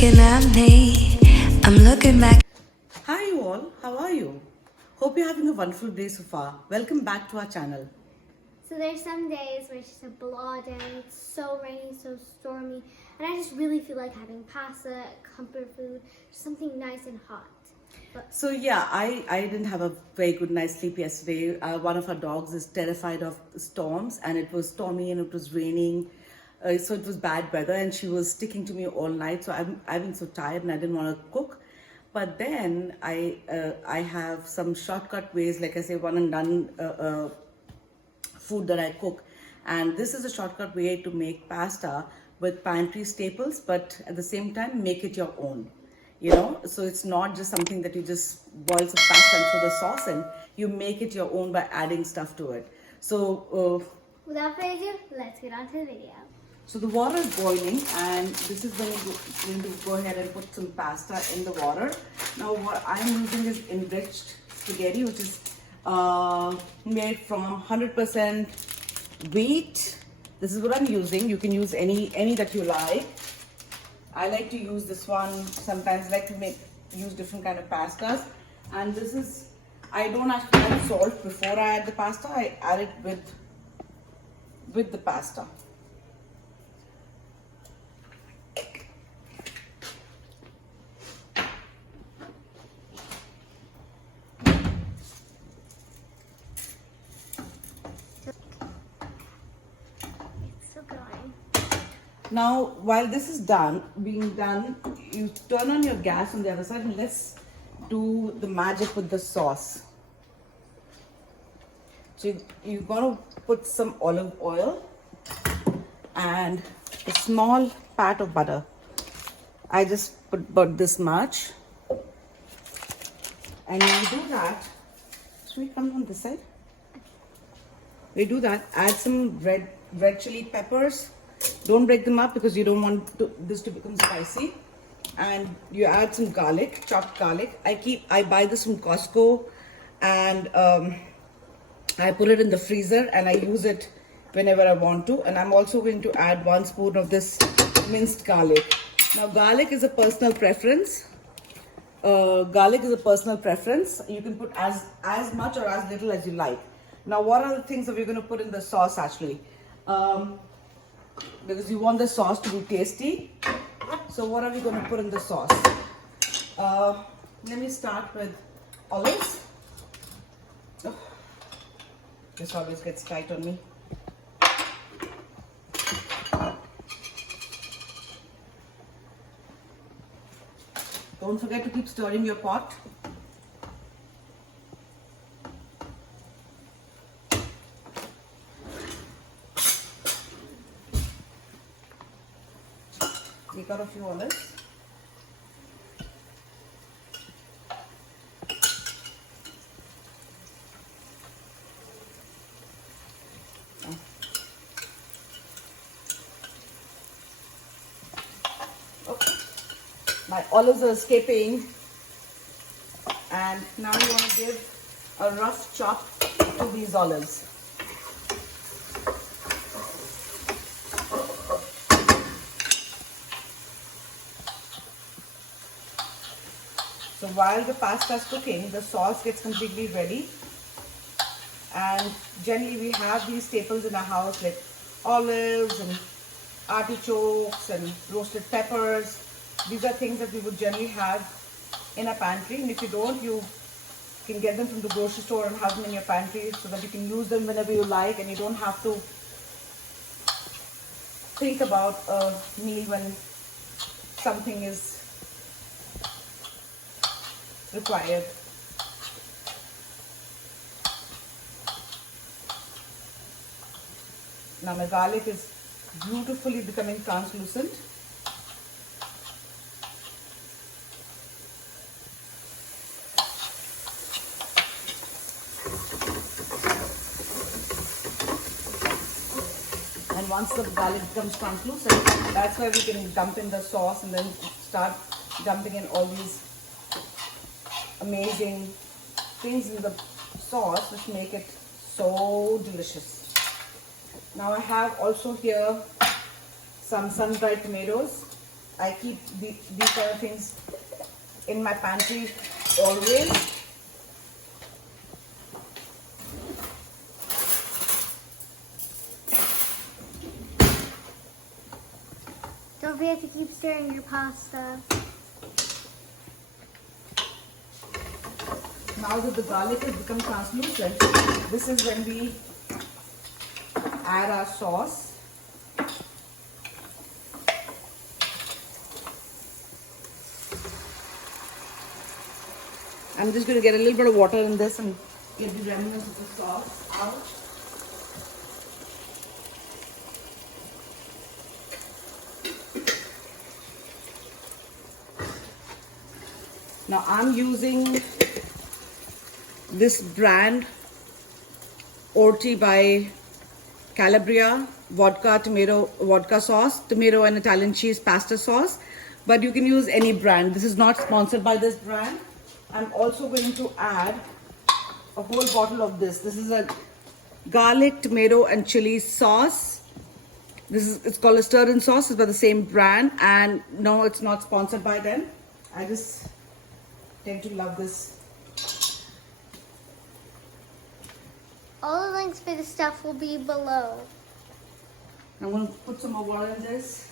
looking at me. I'm looking back. Hi you all, how are you? Hope you're having a wonderful day so far. Welcome back to our channel. So there's some days where it's just a blah day, it's so rainy, so stormy, and I just really feel like having pasta, comfort food, something nice and hot. So yeah, I didn't have a very good night's sleep yesterday. One of our dogs is terrified of storms, and it was stormy and it was raining. So it was bad weather, and she was sticking to me all night. So I've been so tired and I didn't want to cook. But then I have some shortcut ways, like I say, one and done food that I cook. And this is a shortcut way to make pasta with pantry staples, but at the same time, make it your own. You know, so it's not just something that you just boil some pasta and throw the sauce in. You make it your own by adding stuff to it. Without further ado, let's get on to the video. So the water is boiling, and this is when you're going to go ahead and put some pasta in the water. Now what I'm using is enriched spaghetti, which is made from 100% wheat. This is what I'm using. You can use any that you like. I like to use this one. Sometimes I like to use different kind of pastas. And this is, I don't actually add salt before I add the pasta. I add it with the pasta. Now, while this is being done, you turn on your gas on the other side and let's do the magic with the sauce. So you're going to put some olive oil and a small pat of butter. I just put about this much. And when you do that, should we come on this side? We do that, add some red chili peppers. Don't break them up because you don't want this to become spicy. And you add some garlic, chopped garlic. I buy this from Costco, and I put it in the freezer and I use it whenever I want to. And I'm also going to add 1 spoon of this minced garlic. Now garlic is a personal preference. You can put as much or as little as you like. Now what are the things that we're going to put in the sauce actually? Because you want the sauce to be tasty. So what are we going to put in the sauce? Let me start with olives. Oh, this always gets tight on me. Don't forget to keep stirring your pot. Take out a few olives. Okay. My olives are escaping, and now you want to give a rough chop to these olives. So while the pasta is cooking, the sauce gets completely ready. And generally we have these staples in our house like olives and artichokes and roasted peppers. These are things that we would generally have in our pantry. And if you don't, you can get them from the grocery store and have them in your pantry so that you can use them whenever you like, and you don't have to think about a meal when something is required. Now my garlic is beautifully becoming translucent. And once the garlic becomes translucent, that's where we can dump in the sauce and then start dumping in all these amazing things in the sauce which make it so delicious. Now I have also here some sun-dried tomatoes. I keep these kind of things in my pantry always. Don't forget to keep stirring your pasta. Now that the garlic has become translucent, this is when we add our sauce. I'm just going to get a little bit of water in this and get the remnants of the sauce out. Now I'm using this brand Orti by Calabria vodka sauce, tomato and Italian cheese pasta sauce, but you can use any brand. This is not sponsored by this brand. I'm also going to add a whole bottle of this. This is a garlic, tomato and chili sauce. It's called a stir-in sauce. It's by the same brand, and no, it's not sponsored by them. I just tend to love this. All the links for the stuff will be below. I'm going to put some more water in this.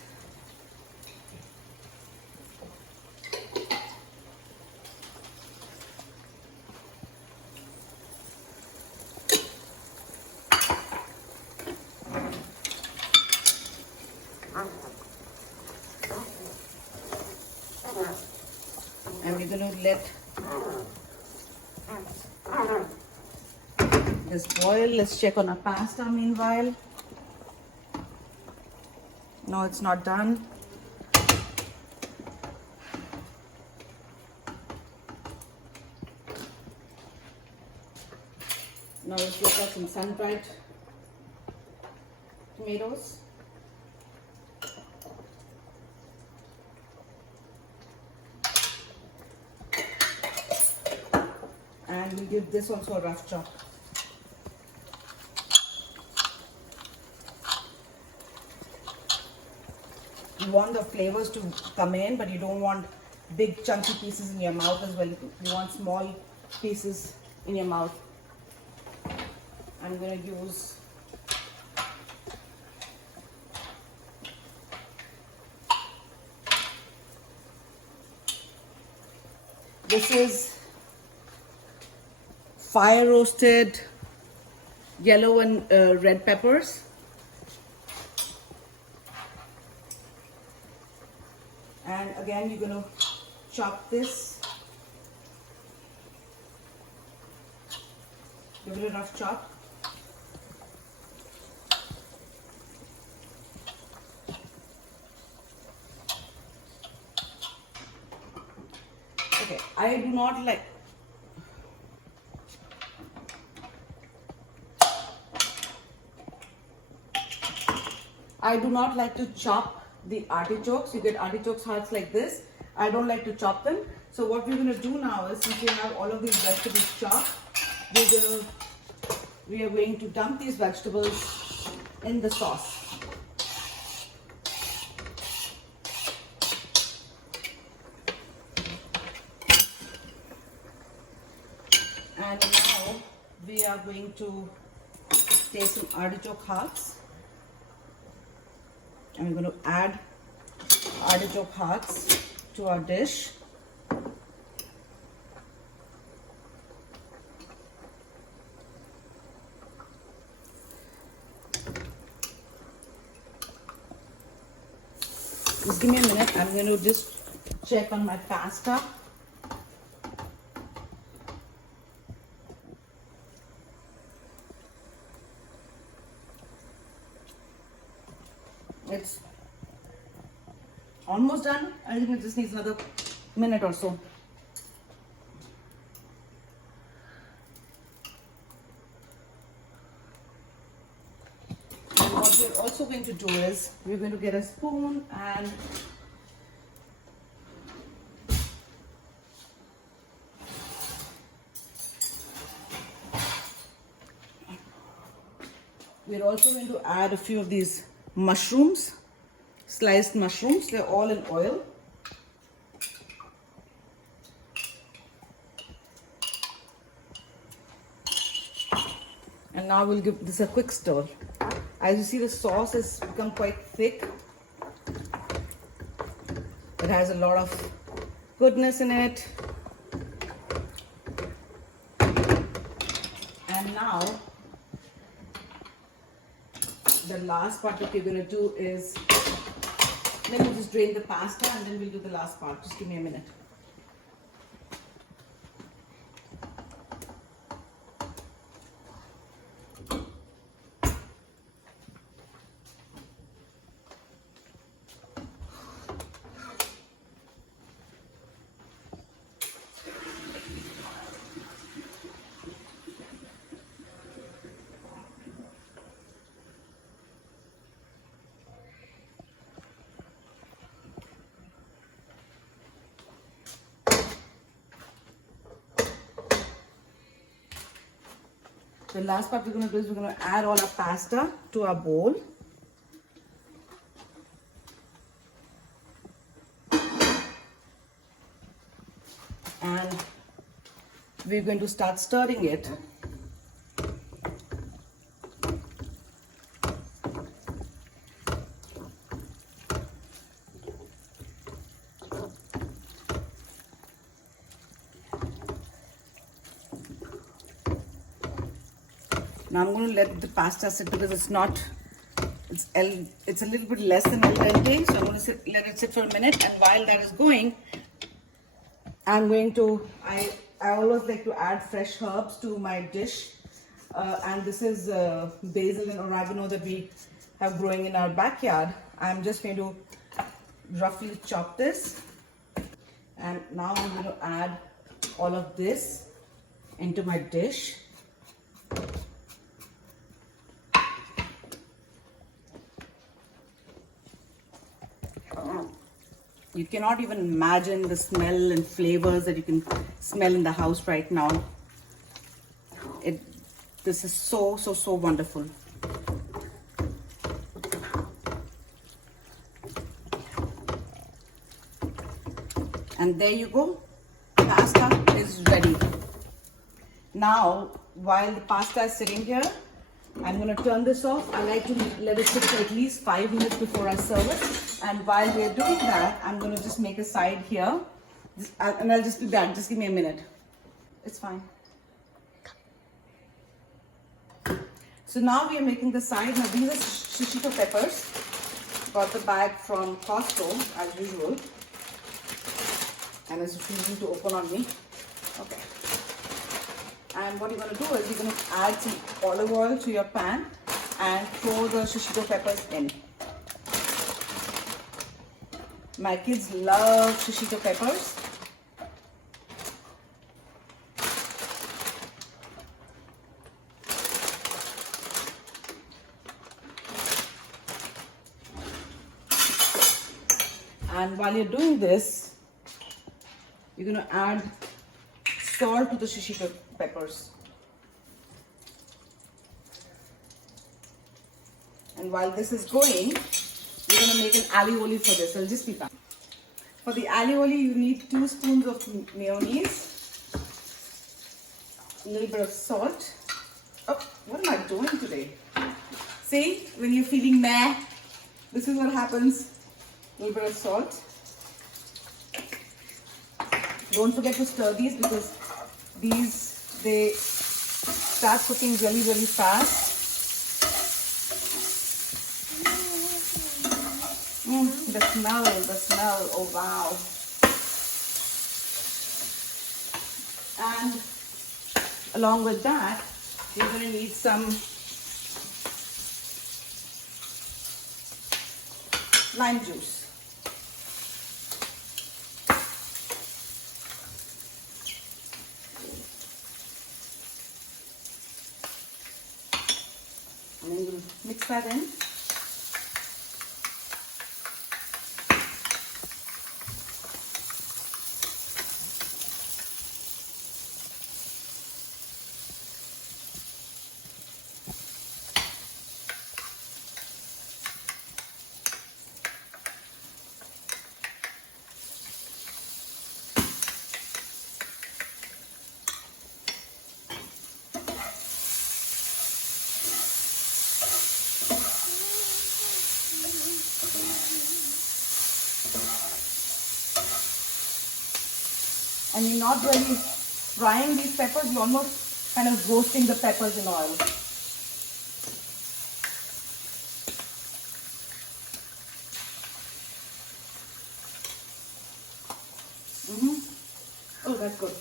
And we're going to let this boil. Let's check on our pasta meanwhile. No, it's not done. Now let's look at some sun-dried tomatoes. And we'll give this also a rough chop. You want the flavors to come in, but you don't want big chunky pieces in your mouth as well. You want small pieces in your mouth. I'm going to use this is fire roasted yellow and red peppers. And again, you're going to chop this. Give it a rough chop. Okay, I do not like to chop the artichokes. You get artichokes hearts like this. I don't like to chop them. So what we're going to do now is, since we have all of these vegetables chopped, we are going to dump these vegetables in the sauce. And now we are going to take some artichoke hearts. I'm going to add artichoke hearts to our dish. Just give me a minute. I'm going to just check on my pasta. It's almost done. I think it just needs another minute or so. And what we're also going to do is we're going to get a spoon and we're also going to add a few of these mushrooms sliced mushrooms. They're all in oil. And now we'll give this a quick stir. As you see, the sauce has become quite thick. It has a lot of goodness in it. And now, the last part that we're going to do is, let me just drain the pasta and then we'll do the last part. Just give me a minute. The last part we're going to do is we're going to add all our pasta to our bowl. And we're going to start stirring it. Now I'm going to let the pasta sit because it's a little bit less than al dente. So I'm going to let it sit for a minute. And while that is going, I always like to add fresh herbs to my dish. And this is basil and oregano that we have growing in our backyard. I'm just going to roughly chop this. And now I'm going to add all of this into my dish. You cannot even imagine the smell and flavors that you can smell in the house right now. This is so wonderful. And there you go. Pasta is ready. Now, while the pasta is sitting here, I'm going to turn this off. I like to let it sit for at least 5 minutes before I serve it. And while we're doing that, I'm going to just make a side here. And I'll just be back. Just give me a minute. It's fine. So now we are making the side. Now these are shishito peppers. Got the bag from Costco as usual. And it's refusing to open on me. Okay. And what you're going to do is you're going to add some olive oil to your pan and throw the shishito peppers in. My kids love shishito peppers. And while you're doing this, you're going to add salt to the shishito peppers. And while this is going, you're going to make an alioli for this. I'll just be back. For the alioli, you need 2 spoons of mayonnaise, a little bit of salt. Oh, what am I doing today? See, when you're feeling meh, this is what happens. A little bit of salt. Don't forget to stir these because they start cooking really fast. The smell, oh wow. And along with that, you're going to need some lime juice. And then you'll mix that in. And you're not really frying these peppers, you're almost kind of roasting the peppers in oil. Oh, that's good.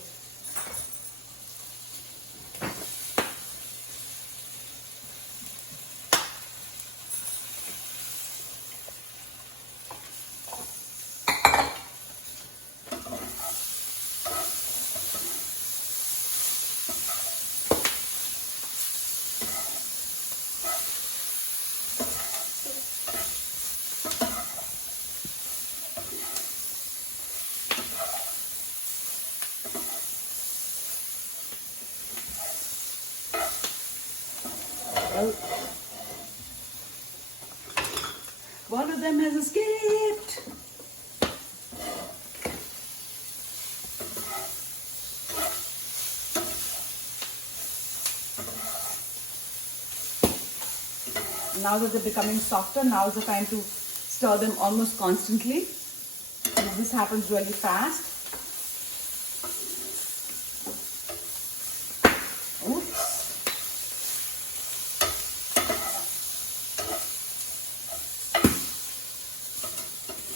Well, one of them has escaped. Now that they're becoming softer, now is the time to stir them almost constantly. And this happens really fast. Oops.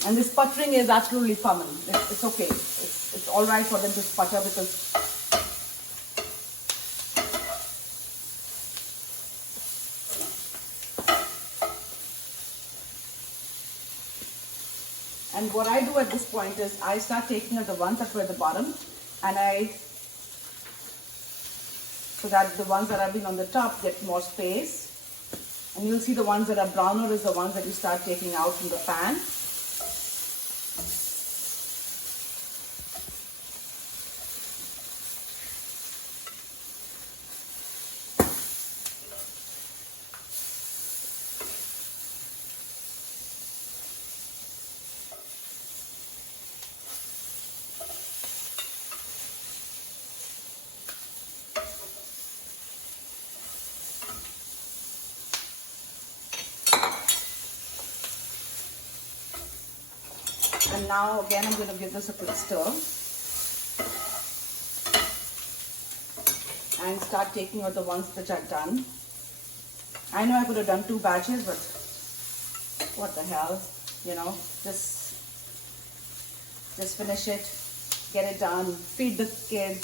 And this sputtering is absolutely common. It's okay. It's all right for them to sputter because and what I do at this point is I start taking out the ones that were at the bottom, and so that the ones that have been on the top get more space. And you'll see the ones that are browner is the ones that you start taking out from the pan. And now again I'm going to give this a quick stir and start taking out the ones which are done. I know I could have done 2 batches, but what the hell, you know, just finish it, get it done, feed the kids,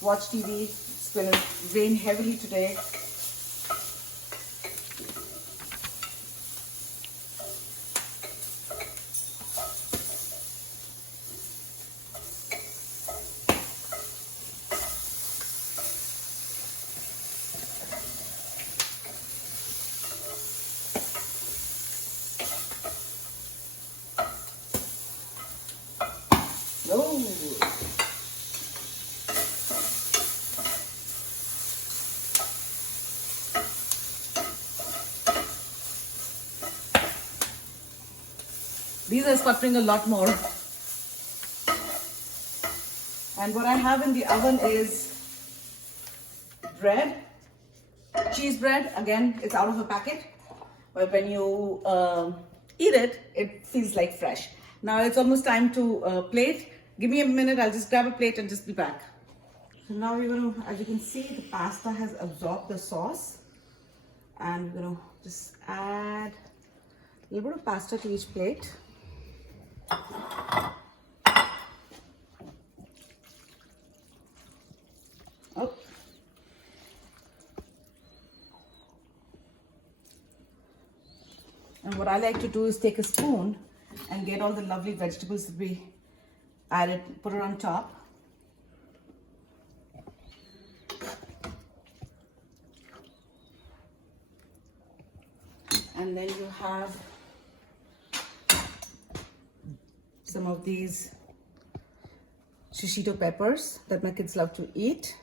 watch TV. It's going to rain heavily today. Oh. These are sputtering a lot more. And what I have in the oven is bread, cheese bread. Again, it's out of a packet, but when you eat it, it feels like fresh. Now it's almost time to plate. Give me a minute, I'll just grab a plate and just be back. So now we're going to, as you can see, the pasta has absorbed the sauce. And we're going to just add a little bit of pasta to each plate. Oh. And what I like to do is take a spoon and get all the lovely vegetables that we added, put it on top. And then you have some of these Shishito peppers that my kids love to eat.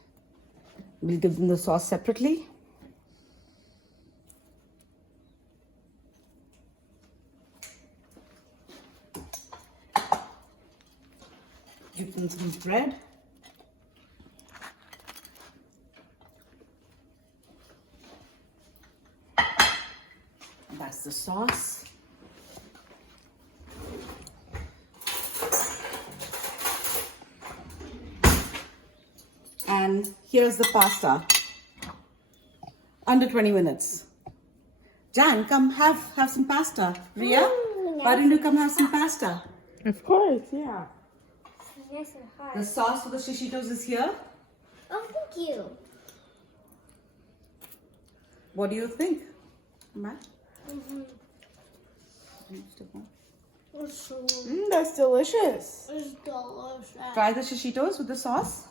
We'll give them the sauce separately. Give them some bread. That's the sauce. Here's the pasta. Under 20 minutes. Jan, come have some pasta. Ria, why don't you come have some pasta? Of course, yeah. Nice and hard. The sauce for the Shishitos is here. Oh, thank you. What do you think, Matt? It's so That's delicious. it's delicious. Try the Shishitos with the sauce.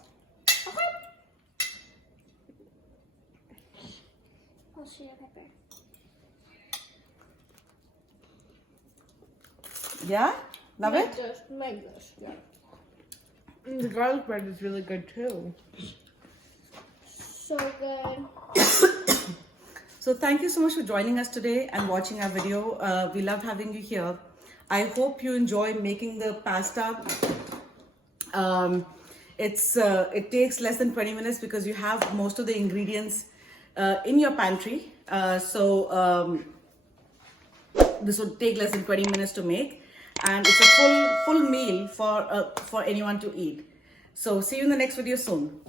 Okay. I'll show you pepper. Yeah? Love it? Make this, yeah. And the garlic bread is really good too. So good. So thank you so much for joining us today and watching our video. We loved having you here. I hope you enjoy making the pasta. It takes less than 20 minutes because you have most of the ingredients in your pantry. This would take less than 20 minutes to make, and it's a full meal for anyone to eat. So see you in the next video soon.